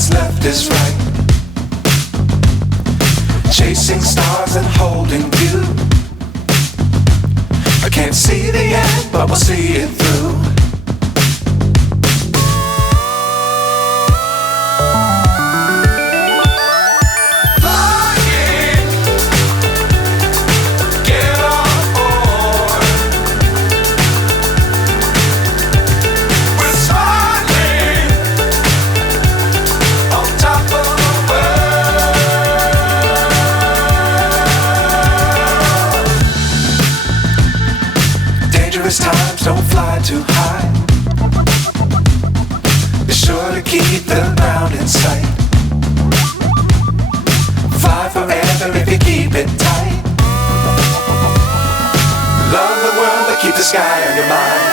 what's left is right. Chasing stars and holding you. I can't see the end, but we'll see it through. Times don't fly too high. Be sure to keep the ground in sight. Fly forever if you keep it tight. Love the world but keep the sky on your mind.